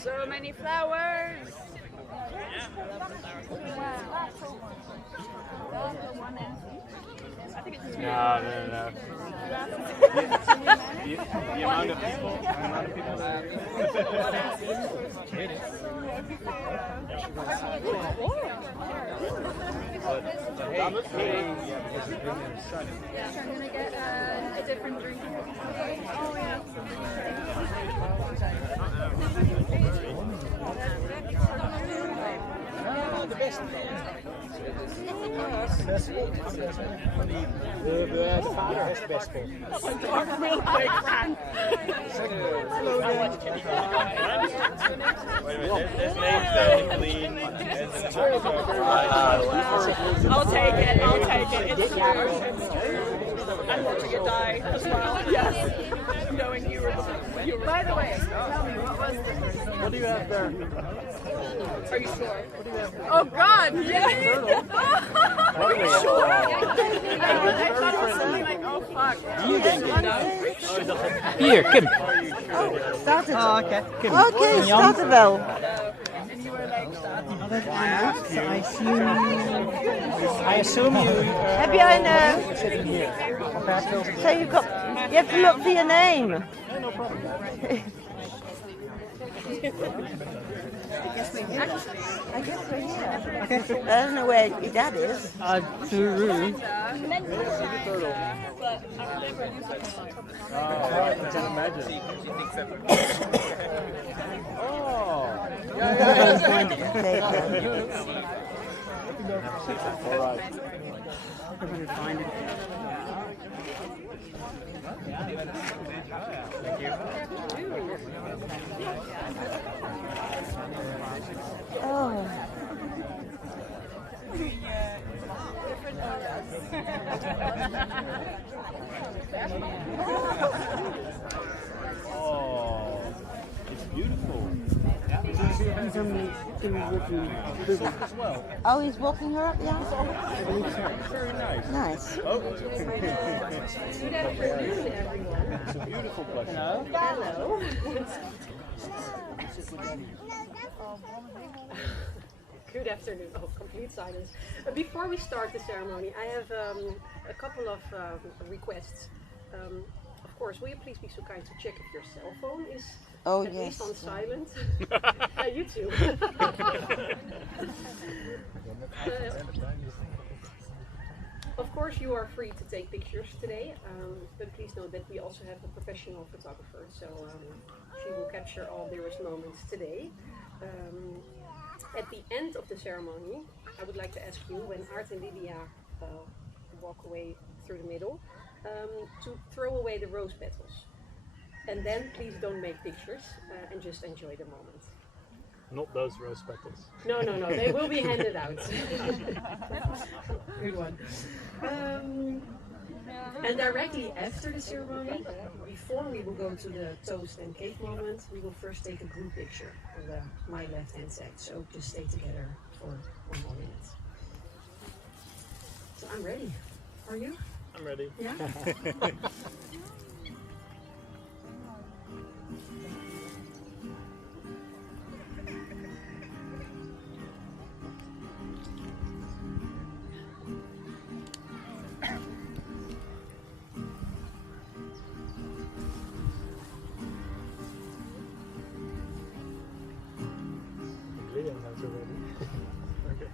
So many flowers. No. The amount of people. I'm gonna get a different drink. Oh yeah. The best. De vader heeft best voor. I'll take it. It's true. I'm watching it die as well. Yes. Knowing you were the. By the way, tell me, what was the first one? What do you have there? Are you sure? Oh God! Yeah. Are you sure? I thought it was something like, oh fuck. Hier, Kim. Staat het? Ah, oké. Kim. Oké, staat er wel. And you were like, I assume you. Heb jij een... Sitting here. So you have to look for your name. I guess we're here. I don't know where your dad is. Through. I can imagine. Oh. All right. Find it. Thank you. Oh. Oh, it's beautiful. As well. Oh, he's walking her up the aisle? Very nice. Nice. Oh. It's a beautiful place. hello. Good afternoon. Oh, complete silence. Before we start the ceremony, I have a couple of requests. Of course, will you please be so kind to check if your cell phone is at least on silent? You too. Of course, you are free to take pictures today, but please note that we also have a professional photographer, so she will capture all dearest moments today. At the end of the ceremony, I would like to ask you, when Art and Lydia walk away through the middle, to throw away the rose petals. And then please don't make pictures and just enjoy the moment. Not those rose petals. No, they will be handed out. Good one. And directly after the ceremony, before we will go to the toast and cake moment, we will first take a group picture on my left hand side. So just stay together for 1 more minute. So I'm ready. Are you? I'm ready. Yeah? Lydia knows already. Okay.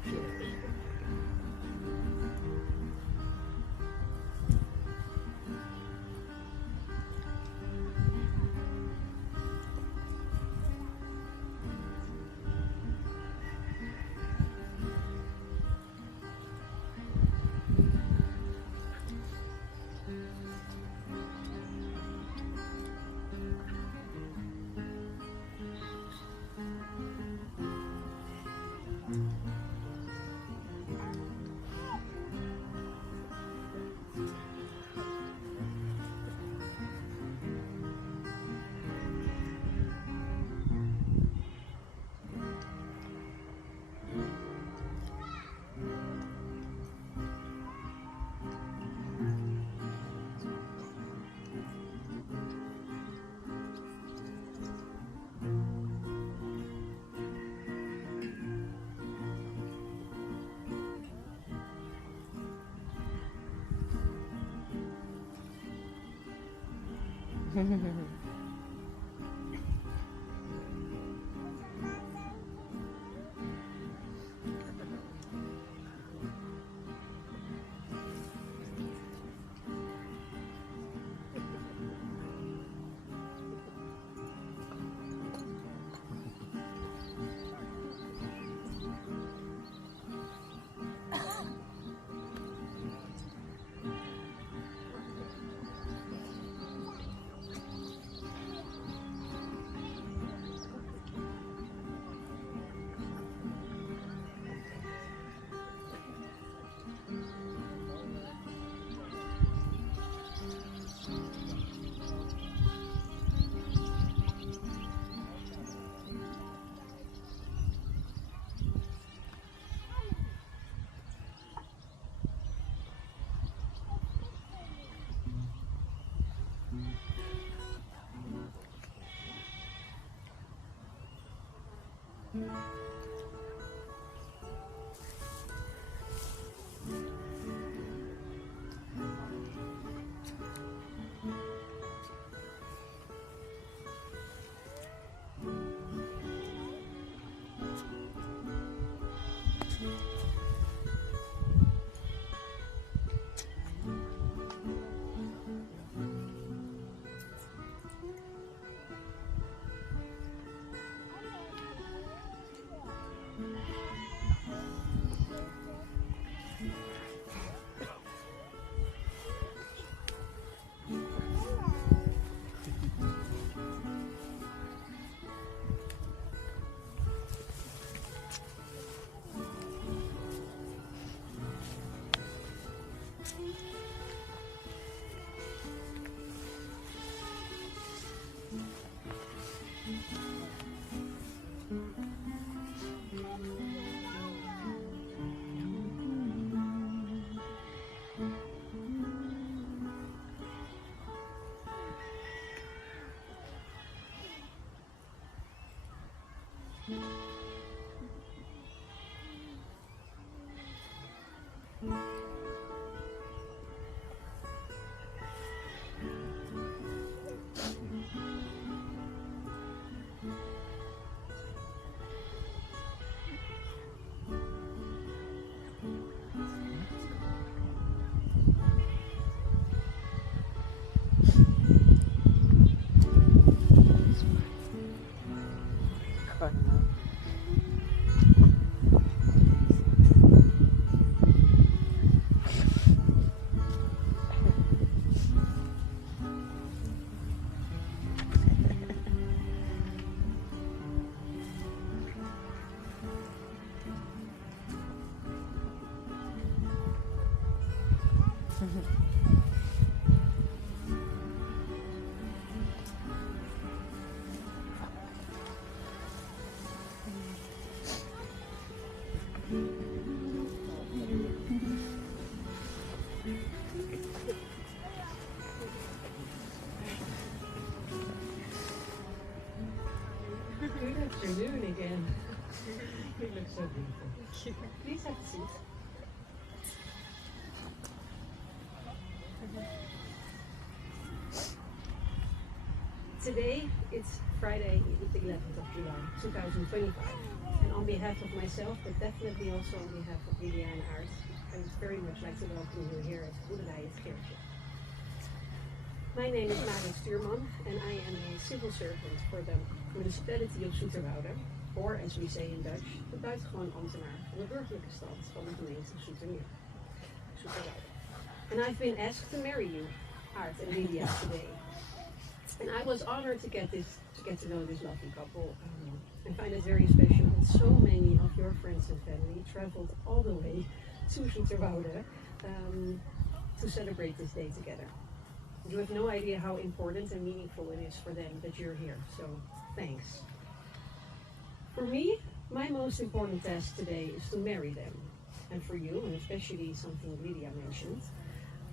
Good afternoon again. You look so beautiful. Please have a seat. Today, it's Friday, the 11th of July, 2025. And on behalf of myself, but definitely also on behalf of Lydia and Art, I would very much like to welcome you here at Boerderijenskerkje. My name is Marie Stuurman, and I am a civil servant for the municipality of Zoeterwoude, or as we say in Dutch, de buitengewoon ambtenaar van de burgerlijke stad van de gemeente Zoetermeer. Zoeterwoude. And I've been asked to marry you, Art and Lydia, today. And I was honored to get to know this lovely couple. I find it very special that so many of your friends and family traveled all the way to Zoeterwoude to celebrate this day together. You have no idea how important and meaningful it is for them that you're here, so thanks. For me, my most important task today is to marry them. And for you, and especially something Lydia mentioned,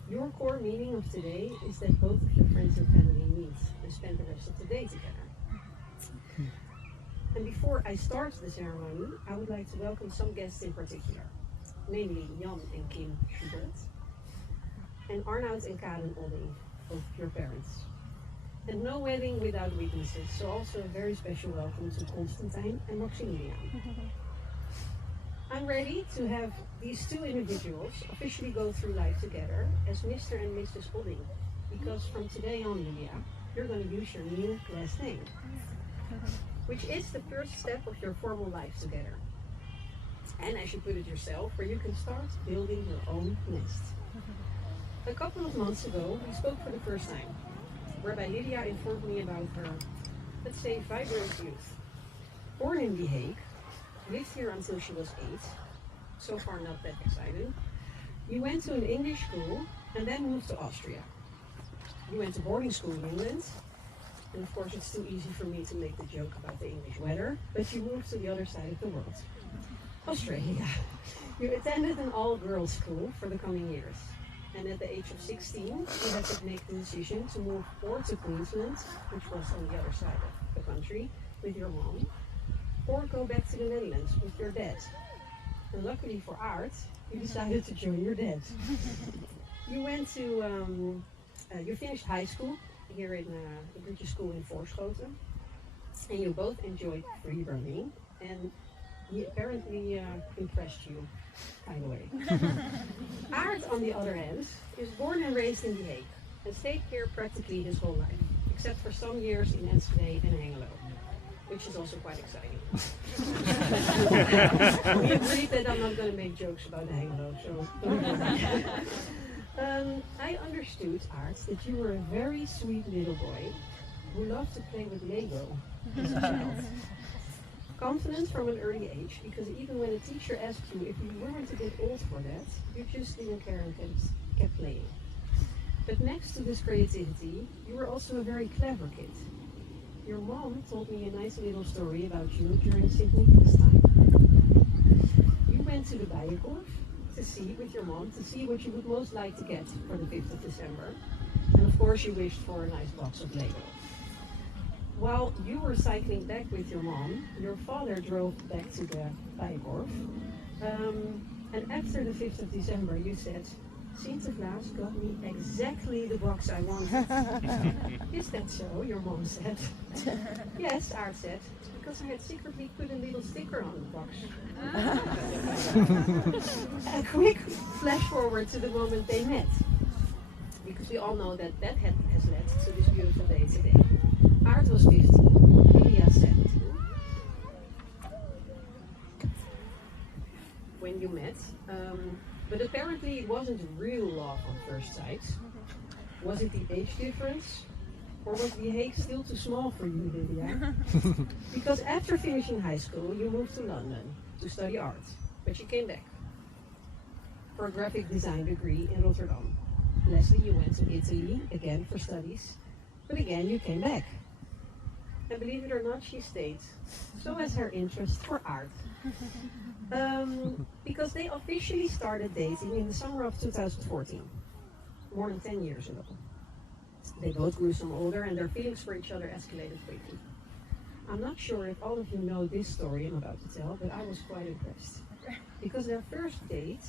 your core meaning of today is that both of your friends and family meet and spend the rest of the day together. And before I start the ceremony, I would like to welcome some guests in particular, namely Jan and Kim Schubert, and Arnoud and Karen Olding, both your parents. And no wedding without witnesses, so also a very special welcome to Constantine and Maximilian. I'm ready to have these two individuals officially go through life together as Mr. and Mrs. Odding, because from today on, Lydia, you're going to use your new last name, which is the first step of your formal life together. And as you put it yourself, where you can start building your own nest. A couple of months ago, we spoke for the first time, whereby Lydia informed me about her, let's say, vibrant youth. Born in The Hague, lived here until she was 8, so far not that exciting. You went to an English school and then moved to Austria. You went to boarding school in England, and of course it's too easy for me to make the joke about the English weather, but you moved to the other side of the world, Australia. You attended an all-girls school for the coming years. And at the age of 16, you had to make the decision to move or to Queensland, which was on the other side of the country, with your mom, or go back to the Netherlands with your dad. And luckily for Art, you decided to join your dad. You went to, you finished high school here in the British school in Voorschoten, and you both enjoyed free running, and he apparently impressed you, by the way. Art, on the other hand, is born and raised in The Hague and stayed here practically his whole life, except for some years in Enschede and Hengelo, which is also quite exciting. We agreed that I'm not going to make jokes about Hengelo, so don't do that. I understood, Art, that you were a very sweet little boy who loved to play with Lego as a child. Confident from an early age, because even when a teacher asked you if you weren't a bit old for that, you just didn't care and kept playing. But next to this creativity, you were also a very clever kid. Your mom told me a nice little story about you during Sydney quiz time. You went to the Bijenkorf with your mom to see what you would most like to get for the 5th of December. And of course you wished for a nice box of Lego. While you were cycling back with your mom, your father drove back to the Bijenkorf. And after the 5th of December, you said, Sinterklaas got me exactly the box I wanted. Is that so? Your mom said. Yes, Art said, because I had secretly put a little sticker on the box. A quick flash forward to the moment they met, because we all know that has led to this beautiful day today. Art was 15, Lydia 17. When you met, but apparently it wasn't real love on first sight. Was it the age difference? Or was The Hague still too small for you, Lydia? Because after finishing high school, you moved to London to study art, but you came back for a graphic design degree in Rotterdam. Leslie, you went to Italy again for studies, but again you came back. And believe it or not, she stayed. So has her interest for art. Because they officially started dating in the summer of 2014, more than 10 years ago. They both grew some older and their feelings for each other escalated quickly. I'm not sure if all of you know this story I'm about to tell, but I was quite impressed. Because their first date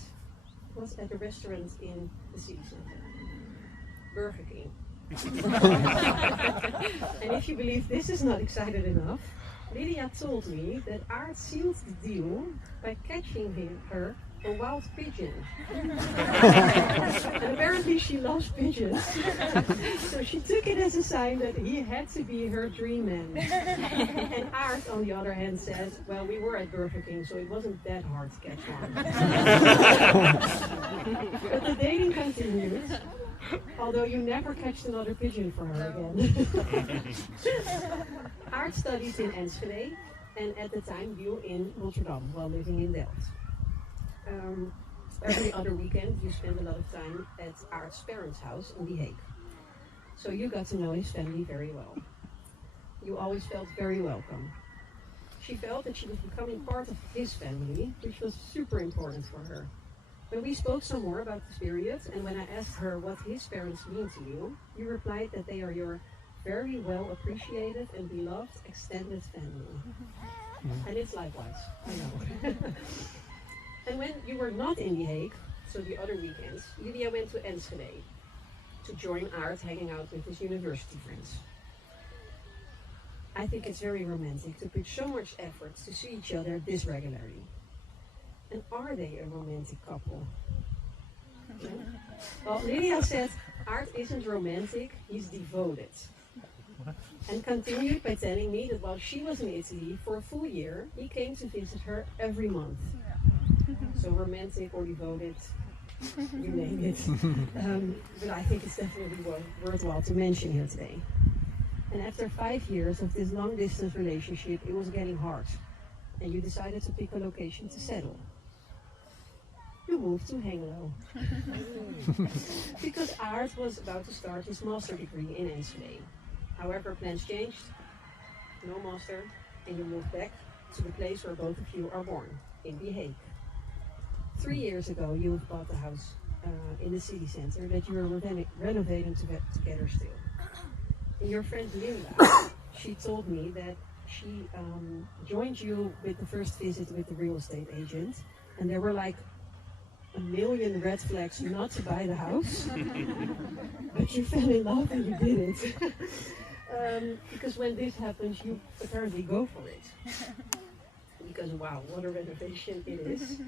was at a restaurant in the city center, Burger King. And if you believe this is not excited enough, Lydia told me that Art sealed the deal by catching her a wild pigeon. And apparently she loves pigeons. So she took it as a sign that he had to be her dream man. And Art, on the other hand, said, well, we were at Burger King, so it wasn't that hard to catch one. But the dating continued, although you never catched another pigeon for her again. Art studied in Enschede, and at the time you in Rotterdam while living in Delft. Every other weekend you spent a lot of time at Art's parents' house in The Hague. So you got to know his family very well. You always felt very welcome. She felt that she was becoming part of his family, which was super important for her. When we spoke some more about this period, and when I asked her what his parents mean to you, you replied that they are your very well appreciated and beloved extended family. And it's likewise, I know. And when you were not in The Hague, so the other weekends, Lydia went to Enschede to join Art hanging out with his university friends. I think it's very romantic to put so much effort to see each other this regularly. And are they a romantic couple? No? Well, Lydia said Art isn't romantic, he's devoted. And continued by telling me that while she was in Italy for a full year, he came to visit her every month. So romantic or devoted, you name it. But I think it's definitely worthwhile to mention here today. And after 5 years of this long distance relationship, it was getting hard. And you decided to pick a location to settle. You moved to Hengelo. Because Art was about to start his master degree in Enschede. However, plans changed, no master, and you moved back to the place where both of you are born, in The Hague. 3 years ago, you bought a house in the city center that you are renovating together still. And your friend Linda, she told me that she joined you with the first visit with the real estate agent, and there were like a million red flags not to buy the house, but you fell in love and you did it. Because when this happens, you apparently go for it. Because wow, what a renovation it is.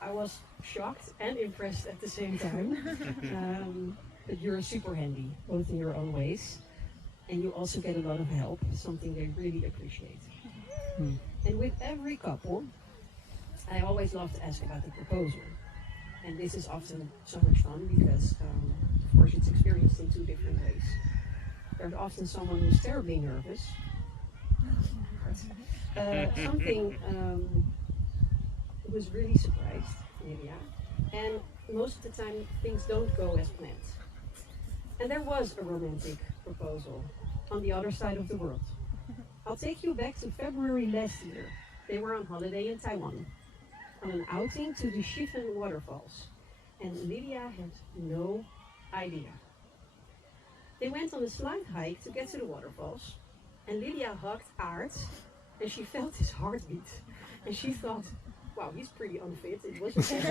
I was shocked and impressed at the same time. But you're super handy, both in your own ways. And you also get a lot of help, something they really appreciate. And with every couple, I always love to ask about the proposal. And this is often so much fun because, of course, it's experienced in two different ways. There's often someone who's terribly nervous. Was really surprised, Lydia. And most of the time, things don't go as planned. And there was a romantic proposal on the other side of the world. I'll take you back to February last year. They were on holiday in Taiwan, on an outing to the Shifen waterfalls. And Lydia had no idea. They went on a slight hike to get to the waterfalls, and Lydia hugged Art, and she felt his heartbeat. And she thought, wow, he's pretty unfit. It wasn't.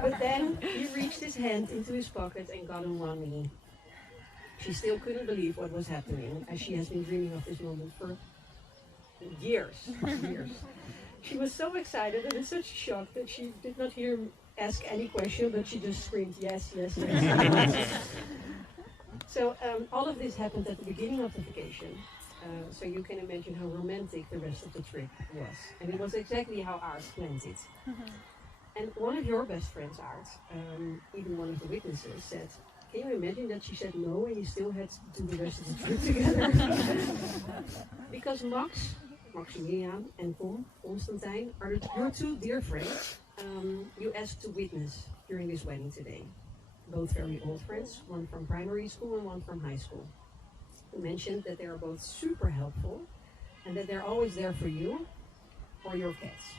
But then he reached his hand into his pocket and got on one knee. She still couldn't believe what was happening, as she has been dreaming of this moment for years. She was so excited and in such shock that she did not hear him ask any question, but she just screamed, yes, yes, yes. So all of this happened at the beginning of the vacation. So you can imagine how romantic the rest of the trip was. And it was exactly how Art planned it. And one of your best friends, Art, even one of the witnesses, said, can you imagine that she said no and you still had to do the rest of the trip together? Because Maximilian and Constantine are your two dear friends you asked to witness during this wedding today. Both very old friends, one from primary school and one from high school. You mentioned that they are both super helpful and that they're always there for you or your cats.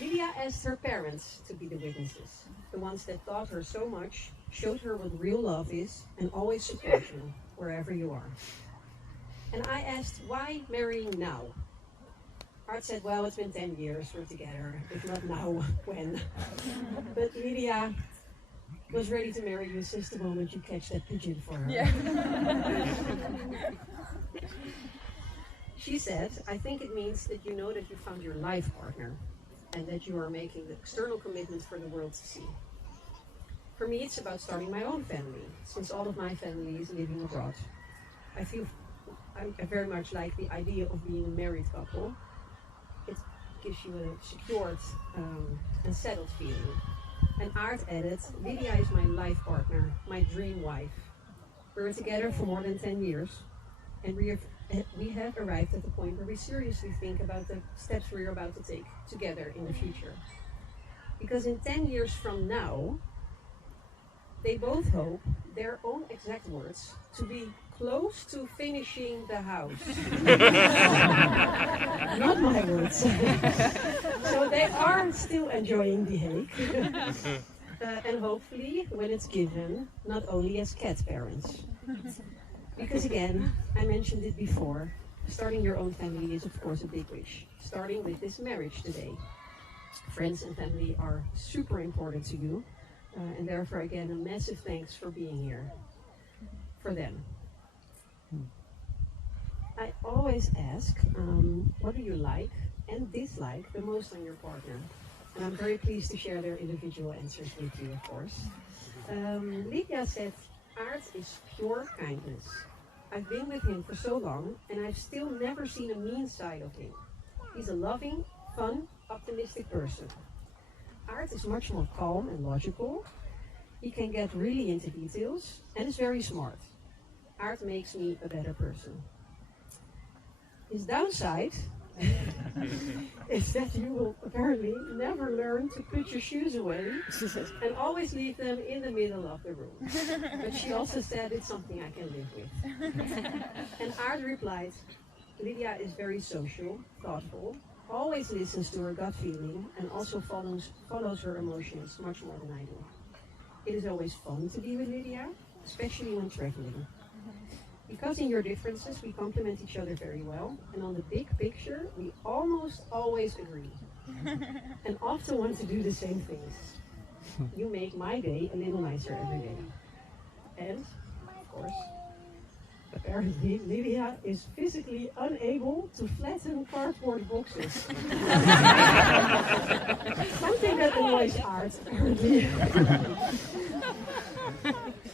Lydia asked her parents to be the witnesses, the ones that taught her so much, showed her what real love is, and always support you wherever you are. And I asked, why marrying now? Art said, well, it's been 10 years we're together. If not now, when? But Lydia was ready to marry you since the moment you catch that pigeon for her. Yeah. She said, I think it means that you know that you found your life partner and that you are making the external commitment for the world to see. For me, it's about starting my own family, since all of my family is living abroad. I very much like the idea of being a married couple. It gives you a secured and settled feeling. And Art added, Lydia is my life partner, my dream wife. We were together for more than 10 years, and we have arrived at the point where we seriously think about the steps we're about to take together in the future. Because in 10 years from now, they both hope, their own exact words, to be close to finishing the house. Not my words. So they are still enjoying The Hague. And hopefully, when it's given, not only as cat parents. Because again, I mentioned it before, starting your own family is of course a big wish. Starting with this marriage today. Friends and family are super important to you. And therefore, again, a massive thanks for being here. for them. I always ask, what do you like and dislike the most on your partner? And I'm very pleased to share their individual answers with you, of course. Lydia said, Aart is pure kindness. I've been with him for so long and I've still never seen a mean side of him. He's a loving, fun, optimistic person. Aart is much more calm and logical. He can get really into details and is very smart. Aart makes me a better person. His downside is that you will apparently never learn to put your shoes away and always leave them in the middle of the room. But she also said it's something I can live with. And Aart replied, Lydia is very social, thoughtful, always listens to her gut feeling and also follows her emotions much more than I do. It is always fun to be with Lydia, especially when traveling. Because in your differences we complement each other very well, and on the big picture we almost always agree and often want to do the same things. You make my day a little nicer every day. And, of course, apparently Lydia is physically unable to flatten cardboard boxes. Something that annoys Aart, apparently.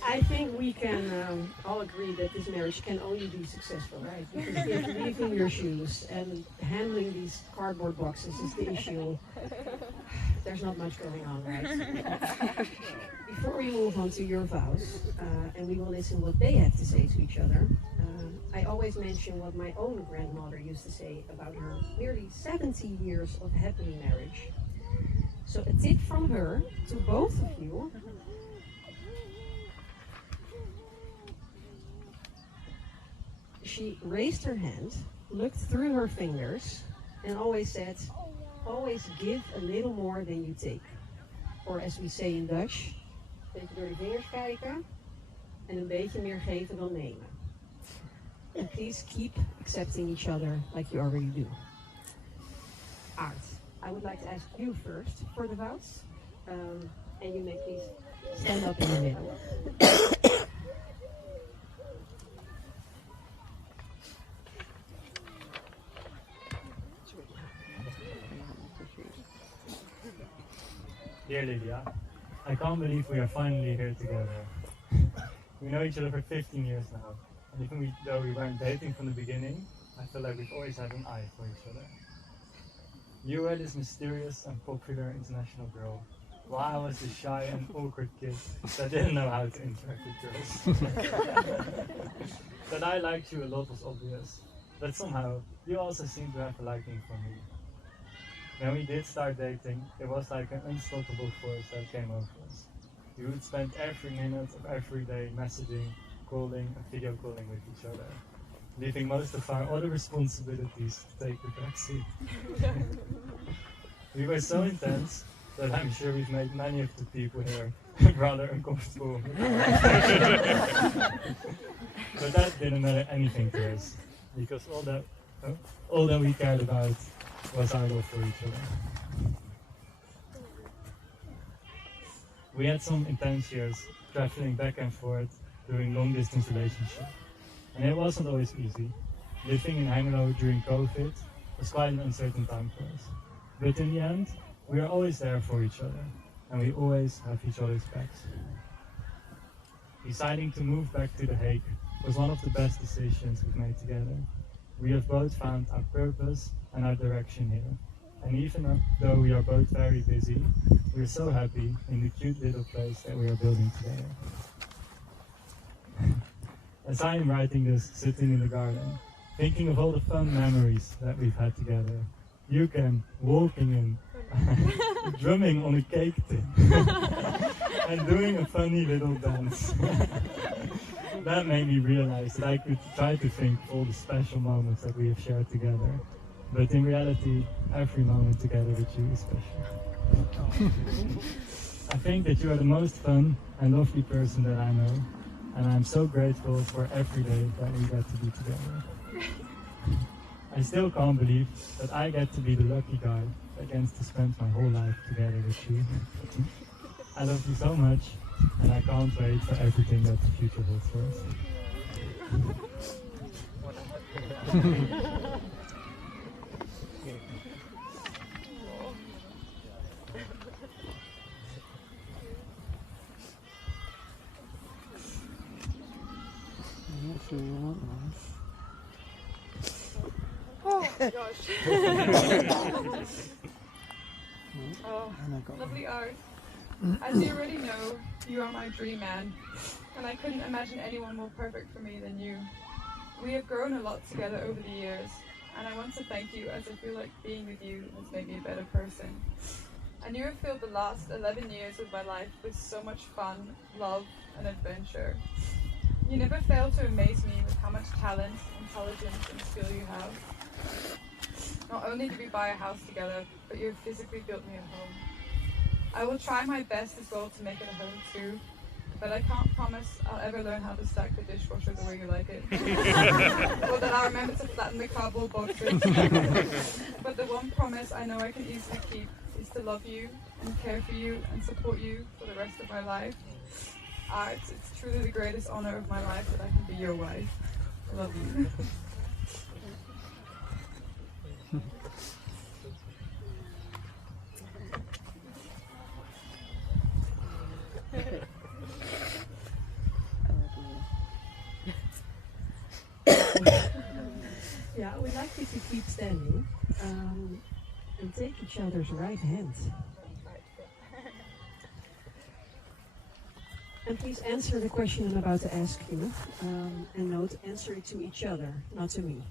I think we can all agree that this marriage can only be successful, right? Because if leaving your shoes and handling these cardboard boxes is the issue, there's not much going on, right? Before we move on to your vows, and we will listen what they have to say to each other, I always mention what my own grandmother used to say about her nearly 70 years of happy marriage. So a tip from her to both of you. She raised her hand, looked through her fingers, and always said, always give a little more than you take. Or as we say in Dutch, beetje door de vingers kijken en een beetje meer geven dan nemen. And please keep accepting each other like you already do. Aart, I would like to ask you first for the vows, and you may please stand up in the middle. Dear Lydia, I can't believe we are finally here together. We know each other for 15 years now, and even though we weren't dating from the beginning, I feel like we've always had an eye for each other. You were this mysterious and popular international girl, while I was the shy and awkward kid that didn't know how to interact with girls. That I liked you a lot was obvious, but somehow you also seemed to have a liking for me. When we did start dating, it was like an unstoppable force that came over us. We would spend every minute of every day messaging, calling and video calling with each other, leaving most of our other responsibilities to take the backseat. We were so intense that I'm sure we've made many of the people here rather uncomfortable. But that didn't matter anything to us, because all that we cared about was our love for each other. We had some intense years, traveling back and forth, doing long distance relationships. And it wasn't always easy. Living in Hengelo during COVID was quite an uncertain time for us. But in the end, we are always there for each other, and we always have each other's backs. Deciding to move back to The Hague was one of the best decisions we've made together. We have both found our purpose and our direction here. And even though we are both very busy, we are so happy in the cute little place that we are building together. As I am writing this, sitting in the garden, thinking of all the fun memories that we've had together, you can walking in, drumming on a cake tin, and doing a funny little dance. That made me realize that I could try to think of all the special moments that we have shared together. But in reality, every moment together with you is special. I think that you are the most fun and lovely person that I know, and I'm so grateful for every day that we get to be together. I still can't believe that I get to be the lucky guy that gets to spend my whole life together with you. I love you so much, and I can't wait for everything that the future holds for us. Oh my gosh. Oh, lovely art. As you already know, you are my dream man, and I couldn't imagine anyone more perfect for me than you. We have grown a lot together over the years, and I want to thank you as I feel like being with you has made me a better person. And you have filled the last 11 years of my life with so much fun, love, and adventure. You never fail to amaze me with how much talent, intelligence, and skill you have. Not only did we buy a house together, but you have physically built me a home. I will try my best as well to make it a home too, but I can't promise I'll ever learn how to stack the dishwasher the way you like it. Or that I'll remember to flatten the cardboard boxes. But the one promise I know I can easily keep is to love you and care for you and support you for the rest of my life. It's truly the greatest honor of my life that I can be your wife. I love you. Yeah, I would like you to keep standing and take each other's right hand. And please answer the question I'm about to ask you, and note, answer it to each other, not to me.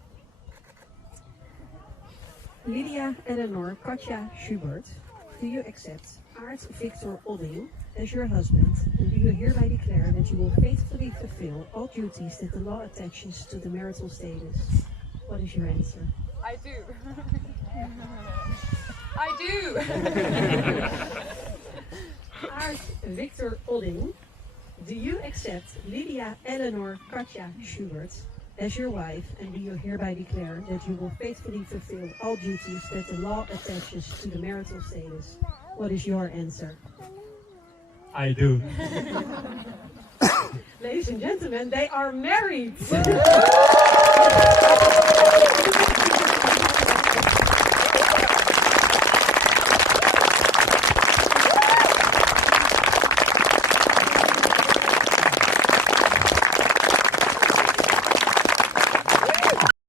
Lydia Eleanor Katja Schubert, do you accept Art Victor Odding as your husband, and do you hereby declare that you will faithfully fulfill all duties that the law attaches to the marital status? What is your answer? I do. I do. Art Victor Odding, do you accept Lydia Eleanor Katja Schubert as your wife, and do you hereby declare that you will faithfully fulfill all duties that the law attaches to the marital status? What is your answer? I do. Ladies and gentlemen, they are married!